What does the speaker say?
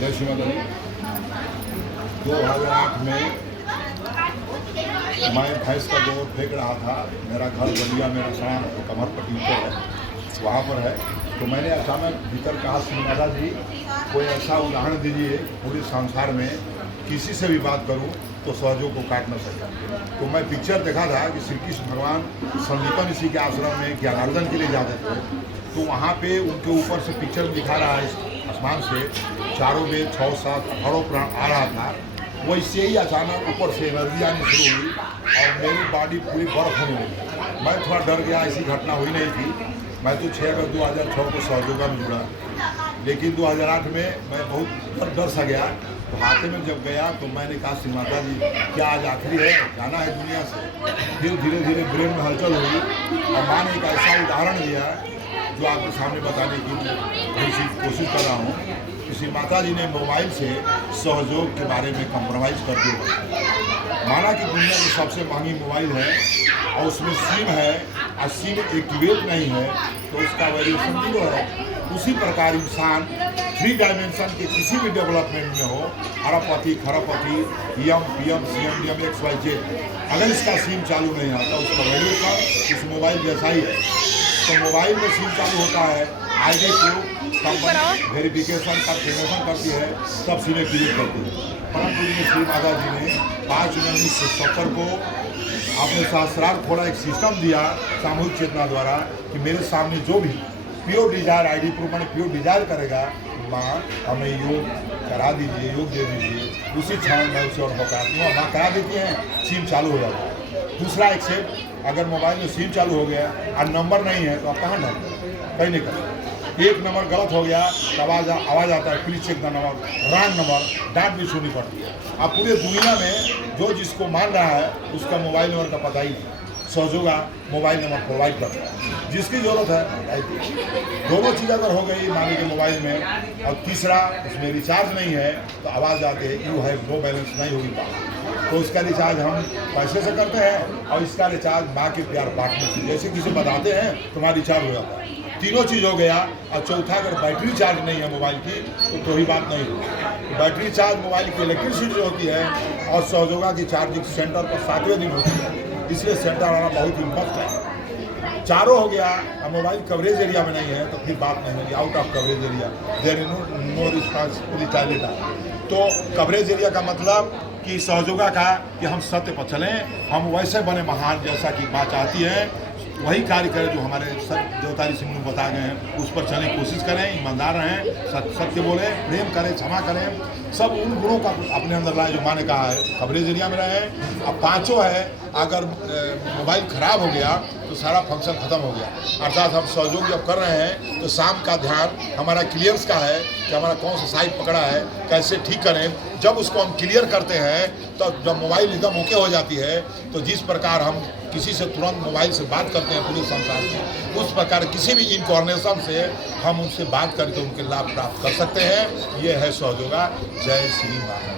जय श्री माता दी। 2008 में मैं भैंस का गोबर फेंक रहा था। मेरा घर बलिया मेरा सड़ा कमरपट्टी ऊपर है, वहाँ पर है। तो मैंने अचानक भीतर कहा, श्री माता जी कोई ऐसा उदाहरण दीजिए पूरे संसार में किसी से भी बात करूं तो सहयोग को काट न सके। तो मैं पिक्चर देखा था कि श्री कृष्ण भगवान संदीपन ऋषि के आश्रम में ज्ञानार्जन के लिए जाते थे। तो वहाँ पे उनके ऊपर से पिक्चर में दिखा रहा है आसमान से चारों वेद 6, 7, 18 प्राण आ रहा था। वैसे ही अचानक ऊपर से एनर्जी आनी शुरू हुई और मेरी बॉडी पूरी बर्फ होने लगी। मैं थोड़ा डर गया, ऐसी घटना हुई नहीं थी। मैं तो 6 अगस्त 2006 को सहयोगा में जुड़ा, लेकिन 2008 में मैं बहुत डर सा गया। तो हाथे में जब गया तो मैंने कहा, श्री माता जी क्या आज आखिरी है, जाना है दुनिया से। फिर धीरे धीरे ब्रेन में हलचल हुई और माँ ने एक ऐसा उदाहरण दिया जो आपके सामने बताने की कोशिश कर रहा हूँ। श्री माता जी ने मोबाइल से सहयोग के बारे में कंप्रोमाइज़ करते हुए माना कि दुनिया की सबसे महंगी मोबाइल है और उसमें सिम है और सिम एक्टिवेट नहीं है तो उसका वैल्यूएशन 0 है। उसी प्रकार इंसान 3 डायमेंशन के किसी भी डेवलपमेंट में हो, अरबपति, खरबपति, PM, PM, CM, DM, XYZ, अगर इसका सिम चालू नहीं आता उसका वैल्यूएशन उस मोबाइल जैसा ही है। तो मोबाइल में सिम चालू होता है, ID proof company verification confirmation करती है, तब सिम एक्टिवेट करती है। परंतु श्री माता जी ने 5 जून 1970 को अपने शास्त्रार्थ थोड़ा एक सिस्टम दिया सामूहिक चेतना द्वारा कि मेरे सामने जो भी प्योर डिजायर ID प्रूफ मैंने प्योर डिजायर करेगा, माँ हमें योग करा दीजिए, योग दे दीजिए। उसी क्षण में उसे और बताती हूँ, माँ करा देती हैं, सिम चालू हो जाता है। दूसरा एक्सेप्ट, अगर मोबाइल में सिम चालू हो गया और नंबर नहीं है तो आप कहाँ डालें, कहीं नहीं करें। एक नंबर गलत हो गया तो आवाज़ आता है, please check the number, wrong number, डांट भी सुननी पड़ती है। अब पूरे दुनिया में जो जिसको मान रहा है उसका मोबाइल नंबर का पता ही नहीं। सहयोगा मोबाइल नंबर प्रोवाइड करता है, जिसकी ज़रूरत है। दोनों चीज़ अगर हो गई मान लीजिए मोबाइल में, और तीसरा उसमें रिचार्ज नहीं है तो आवाज़ आती है यू हैव नो बैलेंस, नहीं होगी बात। तो उसका रिचार्ज हम पैसे से करते हैं और इसका रिचार्ज माँ के प्यार बांटने से, जैसे किसी बताते हैं तुम्हारा रिचार्ज हो जाता है। तीनों चीज़ हो गया। और चौथा, अगर बैटरी चार्ज नहीं है मोबाइल की तो ही बात नहीं होगी। बैटरी चार्ज मोबाइल की इलेक्ट्रिसिटी होती है और सहयोगा की चार्जिंग सेंटर पर 7वें दिन होती है, इसलिए सेंटर आना बहुत ही मस्त है। चारों हो गया। अब मोबाइल कवरेज एरिया में नहीं है तो फिर बात नहीं होगी, out of coverage area, there is no responsibility. तो कवरेज एरिया का मतलब कि सहयोगा का कि हम सत्य पर चलें, हम वैसे बने महान जैसा कि माँ चाहती है, वही कार्य करें जो हमारे देवता ऋषि मुनि बता गए हैं, उस पर चलने की कोशिश करें, ईमानदार रहें, सत्य बोलें, प्रेम करें, क्षमा करें, सब उन गुणों का अपने अंदर लाए जो माँ ने कहा है। कवरेज एरिया में रहें। अब 5वां है, अगर मोबाइल ख़राब हो गया तो सारा फंक्शन ख़त्म हो गया। अर्थात हम सहयोग जब कर रहे हैं तो शाम का ध्यान हमारा क्लियर्स का है कि हमारा कौन सा साइड पकड़ा है, कैसे ठीक करें। जब उसको हम क्लियर करते हैं तो जब मोबाइल एकदम ओके हो जाती है तो जिस प्रकार हम किसी से तुरंत मोबाइल से बात करते हैं पूरे संसार में, उस प्रकार किसी भी इनकॉर्नेशन से हम उनसे बात करके उनके लाभ प्राप्त कर सकते हैं। ये है सहयोगा। जय श्री राम।